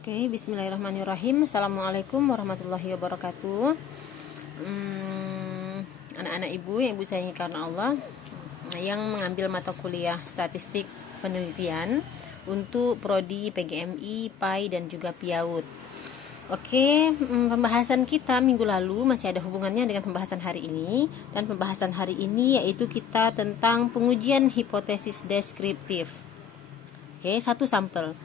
Oke, bismillahirrahmanirrahim. Assalamualaikum warahmatullahi wabarakatuh. Anak-anak ibu yang ibu sayangi karena Allah, yang mengambil mata kuliah statistik penelitian untuk prodi PGMI, PAI dan juga PIAUD. Oke, pembahasan kita minggu lalu masih ada hubungannya dengan pembahasan hari ini, dan pembahasan hari ini yaitu kita tentang pengujian hipotesis deskriptif. Oke, satu sampel.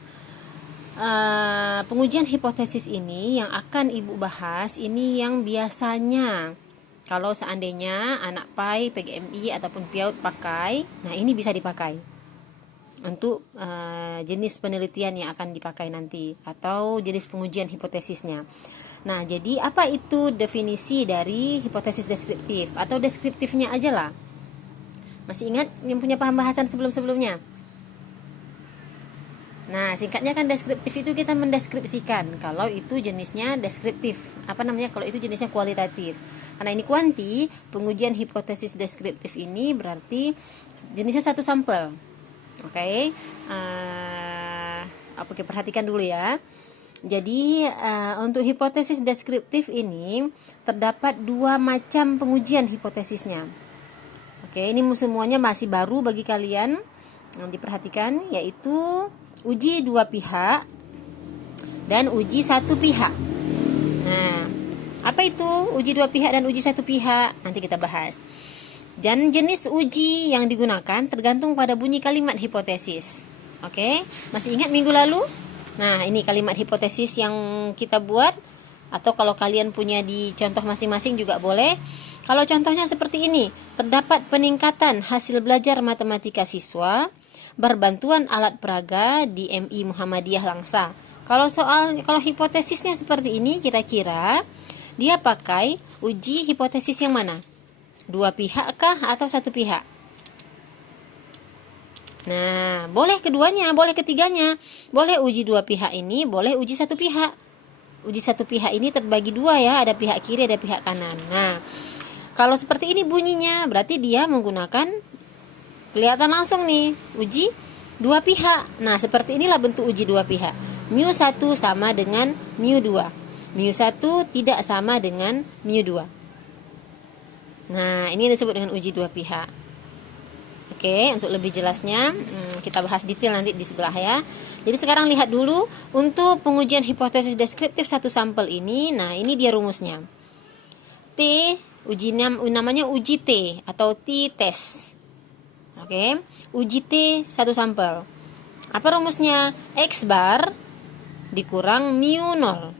Pengujian hipotesis ini yang akan ibu bahas ini yang biasanya kalau seandainya anak PAI, PGMI ataupun PIAUD pakai, nah ini bisa dipakai untuk jenis penelitian yang akan dipakai nanti atau jenis pengujian hipotesisnya. Nah, jadi apa itu definisi dari hipotesis deskriptif atau deskriptifnya aja lah. Masih ingat yang punya pembahasan sebelum-sebelumnya? Nah, singkatnya kan deskriptif itu kita mendeskripsikan kalau itu jenisnya deskriptif. Kalau itu jenisnya kualitatif. Karena ini kuanti, pengujian hipotesis deskriptif ini berarti jenisnya satu sampel. Oke. Oke, perhatikan dulu ya. Jadi, untuk hipotesis deskriptif ini terdapat dua macam pengujian hipotesisnya. Oke, ini semuanya masih baru bagi kalian. Diperhatikan, yaitu uji dua pihak dan uji satu pihak. Nah, apa itu uji dua pihak dan uji satu pihak? Nanti kita bahas. Dan jenis uji yang digunakan tergantung pada bunyi kalimat hipotesis. Oke, masih ingat minggu lalu? Nah, ini kalimat hipotesis yang kita buat. Atau kalau kalian punya di contoh masing-masing juga boleh. Kalau contohnya seperti ini, terdapat peningkatan hasil belajar matematika siswa berbantuan alat peraga di MI Muhammadiyah Langsa. Kalau hipotesisnya seperti ini, kira-kira dia pakai uji hipotesis yang mana? Dua pihak kah atau satu pihak? Nah, boleh keduanya, boleh ketiganya. Boleh uji dua pihak ini, boleh uji satu pihak. Uji satu pihak ini terbagi dua ya, ada pihak kiri, ada pihak kanan. Nah, kalau seperti ini bunyinya, berarti dia menggunakan, kelihatan langsung nih, uji dua pihak. Nah, seperti inilah bentuk uji dua pihak. Mu1 sama dengan mu2. Mu1 tidak sama dengan mu2. Nah, ini disebut dengan uji dua pihak. Oke, untuk lebih jelasnya kita bahas detail nanti di sebelah ya. Jadi sekarang lihat dulu untuk pengujian hipotesis deskriptif satu sampel ini. Nah, ini dia rumusnya. T, namanya uji T atau T-test. Oke, uji T satu sampel. Apa rumusnya? X bar dikurang mu 0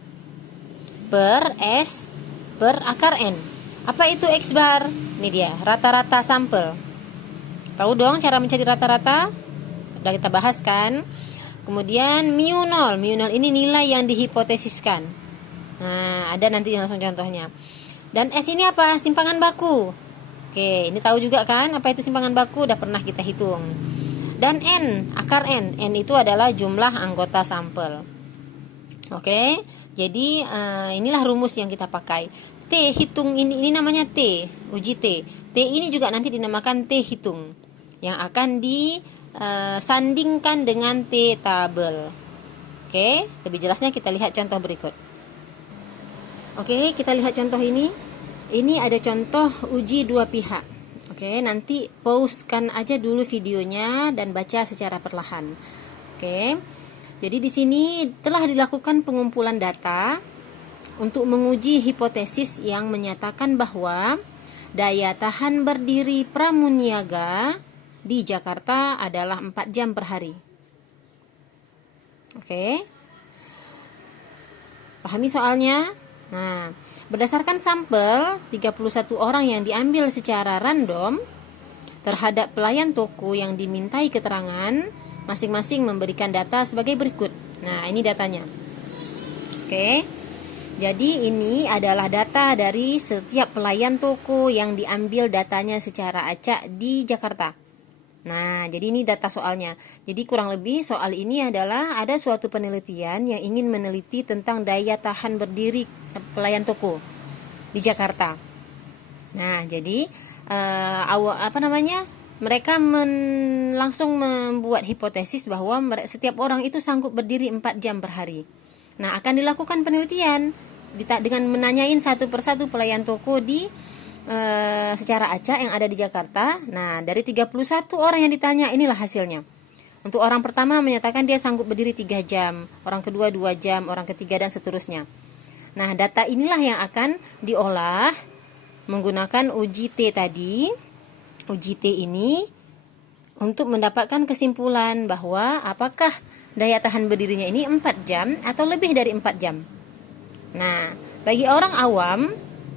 per S per akar N. Apa itu X bar? Ini dia, rata-rata sampel. Tahu dong cara mencari rata-rata? Sudah kita bahas kan? Kemudian mu 0 ini nilai yang dihipotesiskan. Nah, ada nanti langsung contohnya. Dan S ini apa? Simpangan baku. Oke, ini tahu juga kan apa itu simpangan baku? Udah pernah kita hitung. Dan N, akar N. N itu adalah jumlah anggota sampel. Oke, jadi inilah rumus yang kita pakai. T hitung ini namanya T, uji T. T ini juga nanti dinamakan T hitung, yang akan disandingkan dengan T tabel. Oke, lebih jelasnya kita lihat contoh berikut. Oke, kita lihat contoh ini. Ini ada contoh uji dua pihak. Oke, nanti pausekan aja dulu videonya dan baca secara perlahan. Oke. Jadi di sini telah dilakukan pengumpulan data untuk menguji hipotesis yang menyatakan bahwa daya tahan berdiri pramuniaga di Jakarta adalah 4 jam per hari. Oke. Pahami soalnya? Nah, berdasarkan sampel 31 orang yang diambil secara random terhadap pelayan toko yang dimintai keterangan, masing-masing memberikan data sebagai berikut. Nah, ini datanya. Oke. Jadi ini adalah data dari setiap pelayan toko yang diambil datanya secara acak di Jakarta. Nah, jadi ini data soalnya. Jadi kurang lebih soal ini adalah ada suatu penelitian yang ingin meneliti tentang daya tahan berdiri pelayan toko di Jakarta. Nah, jadi mereka langsung membuat hipotesis bahwa setiap orang itu sanggup berdiri 4 jam per hari. Nah, akan dilakukan penelitian dengan menanyain satu persatu pelayan toko di secara acak yang ada di Jakarta. Nah, dari 31 orang yang ditanya, inilah hasilnya. Untuk orang pertama menyatakan dia sanggup berdiri 3 jam, orang kedua 2 jam, orang ketiga dan seterusnya. Nah, data inilah yang akan diolah menggunakan uji T tadi. Uji T ini untuk mendapatkan kesimpulan bahwa apakah daya tahan berdirinya ini 4 jam atau lebih dari 4 jam. Nah, bagi orang awam,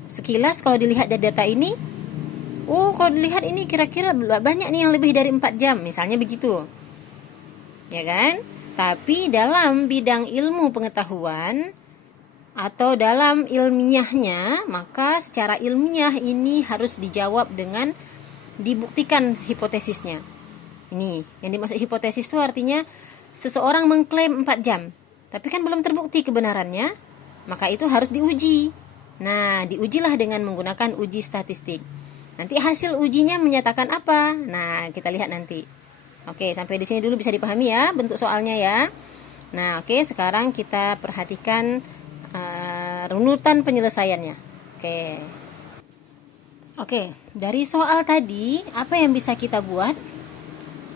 sekilas kalau dilihat dari data ini, kalau dilihat ini kira-kira banyak nih yang lebih dari 4 jam, misalnya begitu. Ya kan? Tapi dalam bidang ilmu pengetahuan atau dalam ilmiahnya, maka secara ilmiah ini harus dijawab dengan dibuktikan hipotesisnya. Ini yang dimaksud hipotesis itu artinya seseorang mengklaim 4 jam, tapi kan belum terbukti kebenarannya, maka itu harus diuji. Nah, diujilah dengan menggunakan uji statistik. Nanti hasil ujinya menyatakan apa? Nah, kita lihat nanti. Oke, sampai di sini dulu bisa dipahami ya bentuk soalnya ya. Nah, oke, sekarang kita perhatikan runutan penyelesaiannya. Oke, dari soal tadi apa yang bisa kita buat?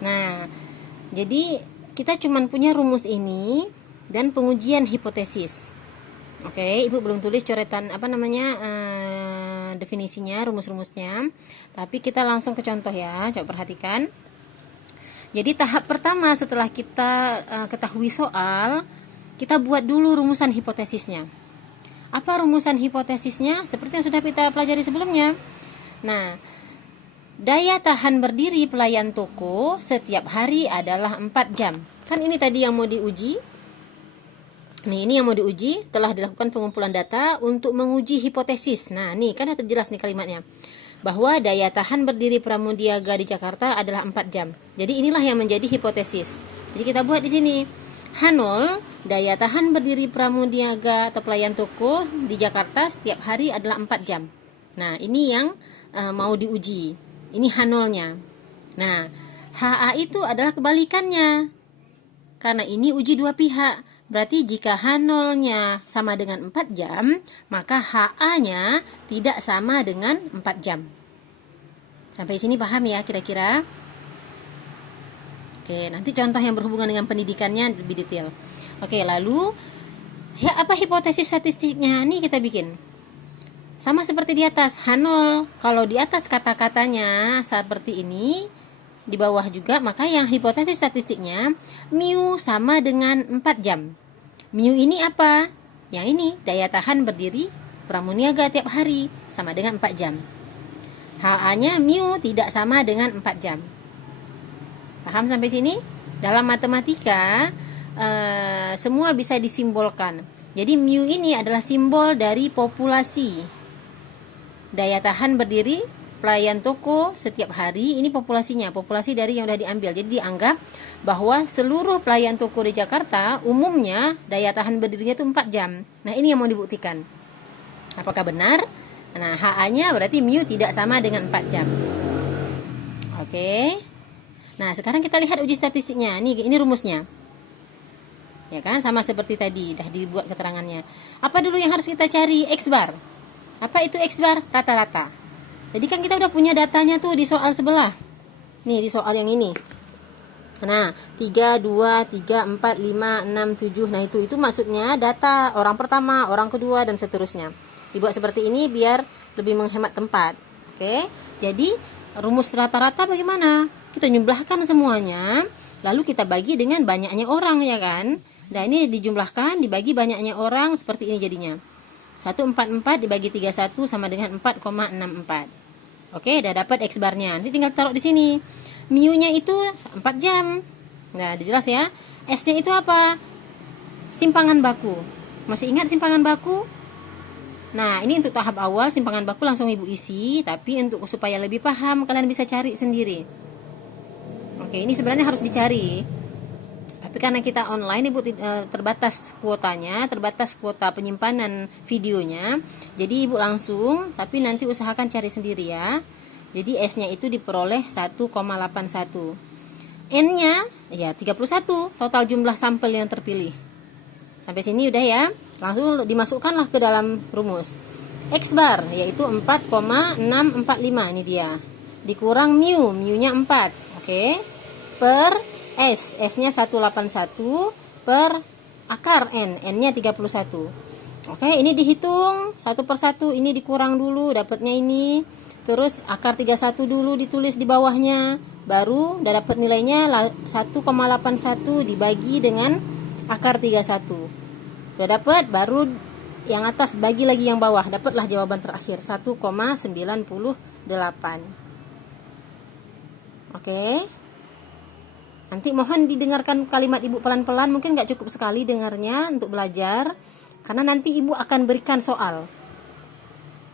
Nah, jadi kita cuma punya rumus ini dan pengujian hipotesis. Oke, Ibu belum tulis coretan definisinya, rumus-rumusnya. Tapi kita langsung ke contoh ya. Coba perhatikan. Jadi tahap pertama setelah kita ketahui soal, kita buat dulu rumusan hipotesisnya. Apa rumusan hipotesisnya? Seperti yang sudah kita pelajari sebelumnya. Nah, daya tahan berdiri pelayan toko setiap hari adalah 4 jam. Kan ini tadi yang mau diuji. Nih, ini yang mau diuji, telah dilakukan pengumpulan data untuk menguji hipotesis. Nah, nih kan terjelas nih kalimatnya. Bahwa daya tahan berdiri Pramudiaga di Jakarta adalah 4 jam. Jadi inilah yang menjadi hipotesis. Jadi kita buat di sini. H0, daya tahan berdiri Pramudiaga atau pelayan toko di Jakarta setiap hari adalah 4 jam. Nah, ini yang mau diuji. Ini H0-nya. Nah, HA itu adalah kebalikannya. Karena ini uji dua pihak. Berarti jika H0-nya sama dengan 4 jam, maka HA-nya tidak sama dengan 4 jam. Sampai sini paham ya kira-kira? Oke, nanti contoh yang berhubungan dengan pendidikannya lebih detail. Oke, lalu ya apa hipotesis statistiknya? Nih kita bikin. Sama seperti di atas, H0. Kalau di atas kata-katanya seperti ini, di bawah juga, maka yang hipotesis statistiknya mu sama dengan 4 jam. Mu ini apa? Yang ini, daya tahan berdiri Pramuniaga tiap hari sama dengan 4 jam. HA-nya mu tidak sama dengan 4 jam. Paham sampai sini? Dalam matematika semua bisa disimbolkan. Jadi mu ini adalah simbol dari populasi. Daya tahan berdiri pelayan toko setiap hari, ini populasinya, populasi dari yang sudah diambil. Jadi dianggap bahwa seluruh pelayan toko di Jakarta umumnya daya tahan berdirinya itu 4 jam. Nah, ini yang mau dibuktikan. Apakah benar? Nah, HA-nya berarti mu tidak sama dengan 4 jam. Oke. Nah, sekarang kita lihat uji statistiknya. Ini rumusnya. Ya kan, sama seperti tadi, dah dibuat keterangannya. Apa dulu yang harus kita cari? X bar. Apa itu X bar? Rata-rata. Jadi kan kita udah punya datanya tuh di soal sebelah. Nih di soal yang ini. Nah, 3, 2, 3, 4, 5, 6, 7. Nah, itu maksudnya data orang pertama, orang kedua, dan seterusnya. Dibuat seperti ini biar lebih menghemat tempat. Oke. Jadi, rumus rata-rata bagaimana? Kita jumlahkan semuanya, lalu kita bagi dengan banyaknya orang, ya kan? Nah, ini dijumlahkan, dibagi banyaknya orang, seperti ini jadinya. 144 dibagi 31 sama dengan 4,64. Oke, udah dapat X barnya. Nanti tinggal taruh di sini. Mu-nya itu 4 jam. Nah, jelas ya. S-nya itu apa? Simpangan baku. Masih ingat simpangan baku? Nah, ini untuk tahap awal simpangan baku langsung Ibu isi, tapi untuk supaya lebih paham kalian bisa cari sendiri. Oke, ini sebenarnya harus dicari. Tapi karena kita online, Ibu terbatas kuotanya, terbatas kuota penyimpanan videonya. Jadi Ibu langsung, tapi nanti usahakan cari sendiri ya. Jadi S-nya itu diperoleh 1,81. N-nya ya 31, total jumlah sampel yang terpilih. Sampai sini udah ya. Langsung dimasukkanlah ke dalam rumus. X bar yaitu 4,645 ini dia. Dikurang mu, mu-nya 4. Oke. Per S, S-nya 181 per akar N, N-nya 31. Oke, ini dihitung satu per satu, ini dikurang dulu dapatnya ini. Terus akar 31 dulu ditulis di bawahnya. Baru udah dapat nilainya 1,81 dibagi dengan akar 31. Udah dapat, baru yang atas bagi lagi yang bawah, dapatlah jawaban terakhir 1,98. Oke. Nanti mohon didengarkan kalimat ibu pelan-pelan, mungkin gak cukup sekali dengarnya untuk belajar, karena nanti ibu akan berikan soal.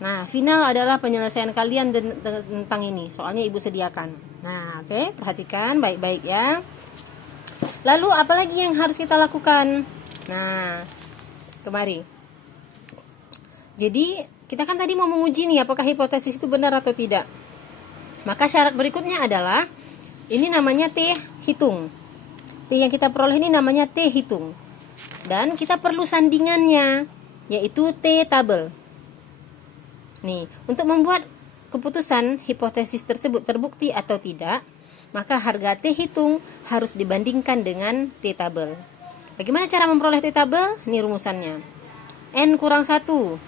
Nah, final adalah penyelesaian kalian tentang ini, soalnya ibu sediakan. Nah, oke, perhatikan baik-baik ya. Lalu apalagi yang harus kita lakukan? Nah, kemari. Jadi kita kan tadi mau menguji nih apakah hipotesis itu benar atau tidak. Maka syarat berikutnya adalah ini namanya T hitung. T yang kita peroleh ini namanya T hitung. Dan kita perlu sandingannya, yaitu T tabel. Nih, untuk membuat keputusan hipotesis tersebut terbukti atau tidak, maka harga T hitung harus dibandingkan dengan T tabel. Bagaimana cara memperoleh T tabel? Ini rumusannya. N kurang 1.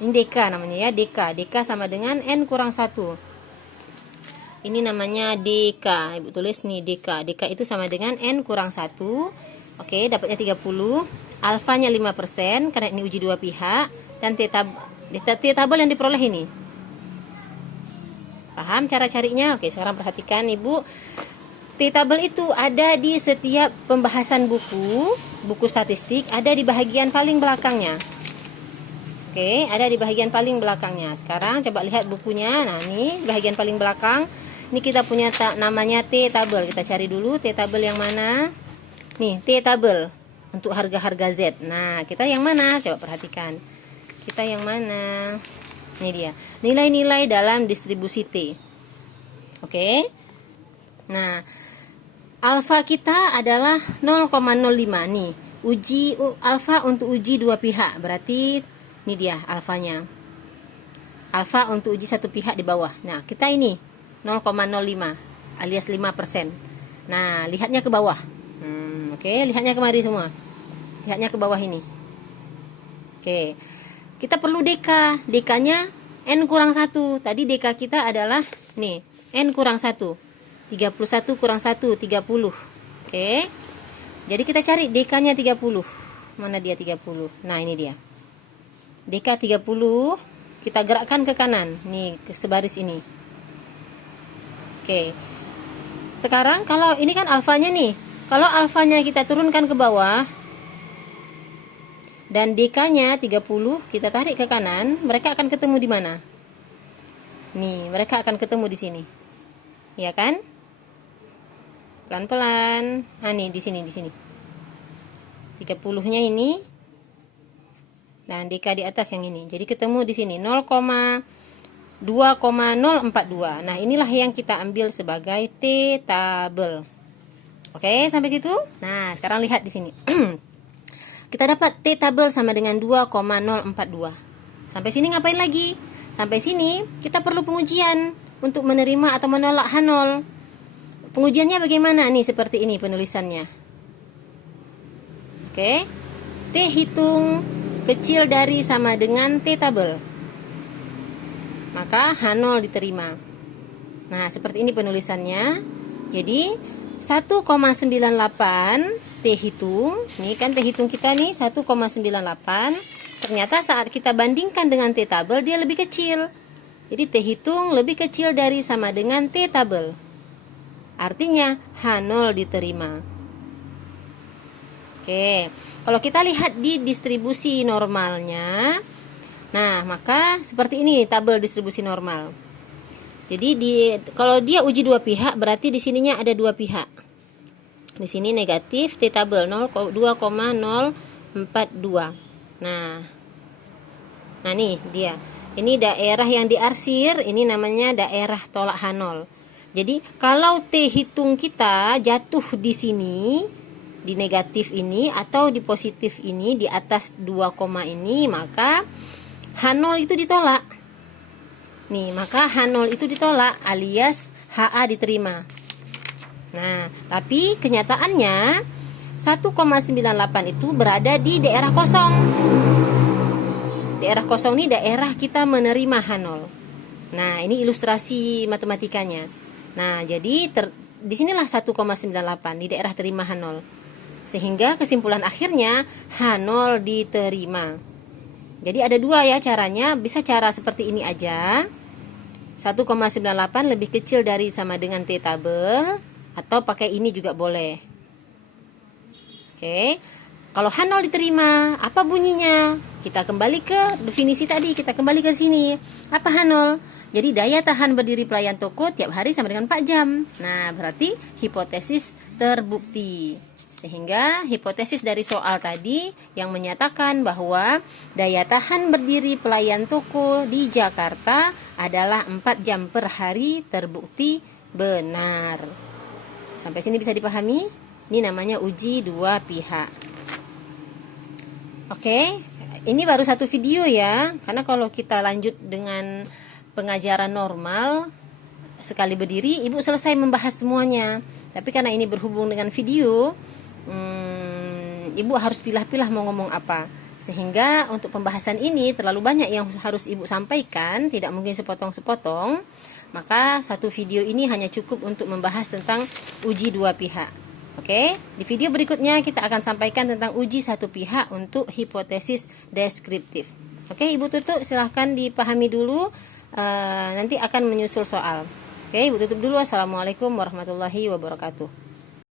Ini DK namanya ya, DK. DK sama dengan N kurang 1. Ini namanya DK. Ibu tulis nih DK. DK itu sama dengan N kurang 1. Oke, dapatnya 30. Alfanya 5%, karena ini uji dua pihak. Dan T tabel yang diperoleh ini. Paham cara carinya? Oke, sekarang perhatikan Ibu. T tabel itu ada di setiap pembahasan buku statistik, ada di bagian paling belakangnya. Oke, ada di bagian paling belakangnya. Sekarang coba lihat bukunya. Nah, ini bagian paling belakang. Ini kita punya namanya T tabel. Kita cari dulu T tabel yang mana. Nih, T tabel untuk harga-harga Z. Nah, kita yang mana? Coba perhatikan. Kita yang mana? Ini dia. Nilai-nilai dalam distribusi T. Oke. Nah, alfa kita adalah 0,05 nih. Uji alfa untuk uji dua pihak. Berarti ini dia alfanya. Alfa untuk uji satu pihak di bawah. Nah, kita ini 0,05 alias 5%. Nah, lihatnya ke bawah. Oke, lihatnya kemari semua. Lihatnya ke bawah ini. Oke. Kita perlu DK. DK-nya N kurang 1. Tadi DK kita adalah nih, N kurang 1. 31 kurang 1, 30. Oke. Jadi kita cari DK-nya 30. Mana dia 30? Nah, ini dia. DK 30, kita gerakkan ke kanan. Nih, ke sebaris ini. Oke. Sekarang kalau ini kan alfanya nih. Kalau alfanya kita turunkan ke bawah dan DK-nya 30 kita tarik ke kanan, mereka akan ketemu di mana? Nih, mereka akan ketemu di sini. Ya kan? Pelan-pelan. Nah, nih di sini 30-nya ini. Nah, DK di atas yang ini. Jadi ketemu di sini 0,2,042. Nah, inilah yang kita ambil sebagai T tabel. Oke, sampai situ. Nah, sekarang lihat di sini. Kita dapat T tabel sama dengan 2,042. Sampai sini ngapain lagi? Sampai sini kita perlu pengujian untuk menerima atau menolak H0. Pengujiannya bagaimana? Nih, seperti ini penulisannya. Oke. T hitung kecil dari sama dengan T tabel, maka H0 diterima. Nah, seperti ini penulisannya. Jadi 1,98 T hitung. Ini kan T hitung kita nih 1,98. Ternyata saat kita bandingkan dengan T tabel dia lebih kecil. Jadi T hitung lebih kecil dari sama dengan T tabel. Artinya H0 diterima. Oke, kalau kita lihat di distribusi normalnya, nah maka seperti ini tabel distribusi normal. Jadi kalau dia uji dua pihak, berarti di sininya ada dua pihak. Di sini negatif T tabel 2,042. Nah nih dia. Ini daerah yang diarsir, ini namanya daerah tolak H0. Jadi kalau T hitung kita jatuh di sini. di negatif ini atau di positif ini, di atas 2 koma ini, maka H0 itu ditolak. Nih, maka H0 itu ditolak alias HA diterima. Nah, tapi kenyataannya 1,98 itu berada di daerah kosong. Daerah kosong ini daerah kita menerima H0. Nah, ini ilustrasi matematikanya. Nah, jadi disinilah 1,98 di daerah terima H0. Sehingga kesimpulan akhirnya H0 diterima. Jadi ada dua ya caranya. Bisa cara seperti ini aja, 1,98 lebih kecil dari sama dengan T tabel, atau pakai ini juga boleh. Oke, kalau H0 diterima, apa bunyinya? Kita kembali ke definisi tadi, kita kembali ke sini. Apa H0? Jadi daya tahan berdiri pelayan toko tiap hari sama dengan 4 jam. Nah, berarti hipotesis terbukti. Sehingga hipotesis dari soal tadi yang menyatakan bahwa daya tahan berdiri pelayan toko di Jakarta adalah 4 jam per hari terbukti benar. Sampai sini bisa dipahami? Ini namanya uji dua pihak. Oke, ini baru satu video ya. Karena kalau kita lanjut dengan pengajaran normal sekali berdiri, Ibu selesai membahas semuanya. Tapi karena ini berhubung dengan video, Ibu harus pilah-pilah mau ngomong apa. Sehingga untuk pembahasan ini terlalu banyak yang harus Ibu sampaikan, tidak mungkin sepotong-sepotong. Maka satu video ini hanya cukup untuk membahas tentang uji dua pihak. Oke, di video berikutnya kita akan sampaikan tentang uji satu pihak untuk hipotesis deskriptif. Oke, Ibu tutup, silahkan dipahami dulu, nanti akan menyusul soal. Oke, Ibu tutup dulu. Assalamualaikum warahmatullahi wabarakatuh.